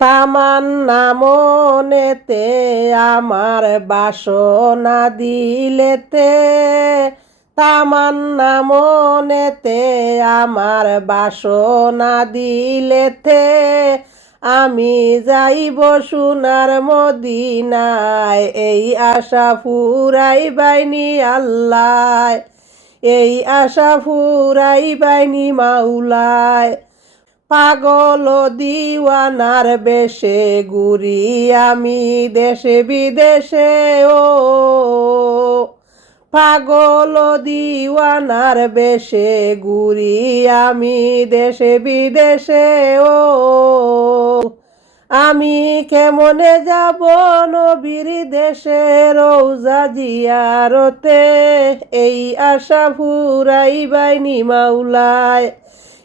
তামান্না মনেতে আমার বাসনা দিলেতে, তামান্না মনেতে আমার বাসনা দিলেতে, আমি যাইব সোনার মদিনায়, এই আশা ফুরাইবাইনি আল্লাহ, এই আশা ফুরাইবাইনি মাওলায়। পাগল দিওয়ানার বেশে ঘুরি আমি দেশে বিদেশে, ও পাগল দিওয়ানার বেশে ঘুরি আমি দেশে বিদেশে, ও আমি কেমনে যাব নবীর দেশে রওজা জিয়ারতে, এই আশা ফুরাইবাইনি মাওলায়,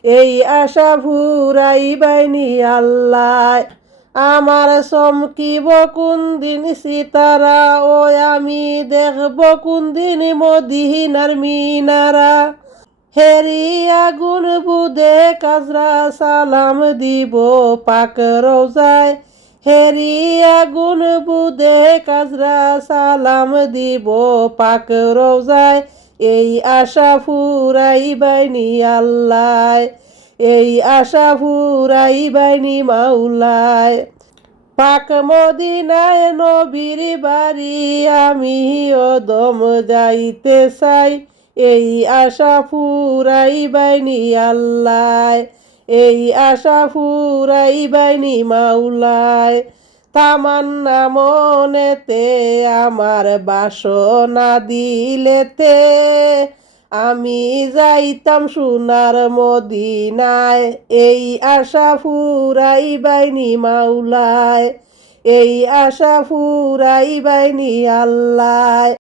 এই আশা ফুরাইবাইনি আল্লাহ। আমার চমকিব কোন দিন সিতারা, ও আমি দেখব কোন দিন মদিনার মিনারা, হেরি আগুন বুদে কাজরা সালাম দিব পাক রওজায়, হেরি আগুন বুদে কাজরা সালাম দিব পাক রওজায়, এই আশা ফুরাইবাইনি আল্লাহ, এই আশা ফুরাইবাইনি মাওলায়। পাক মদিনায় নবীর বাড়ি আমি ওদম যাইতে চাই, এই আশা ফুরাইবাইনি আল্লাহ, এই আশা ফুরাইবাইনি মাওলায়। তামান্না মনেতে আমার বাসনা দিলেতে, আমি যাইতাম সোনার মদিনায়, এই আশা ফুরাইবাইনি মাওলায়, এই আশা ফুরাইবাইনি আল্লাহ।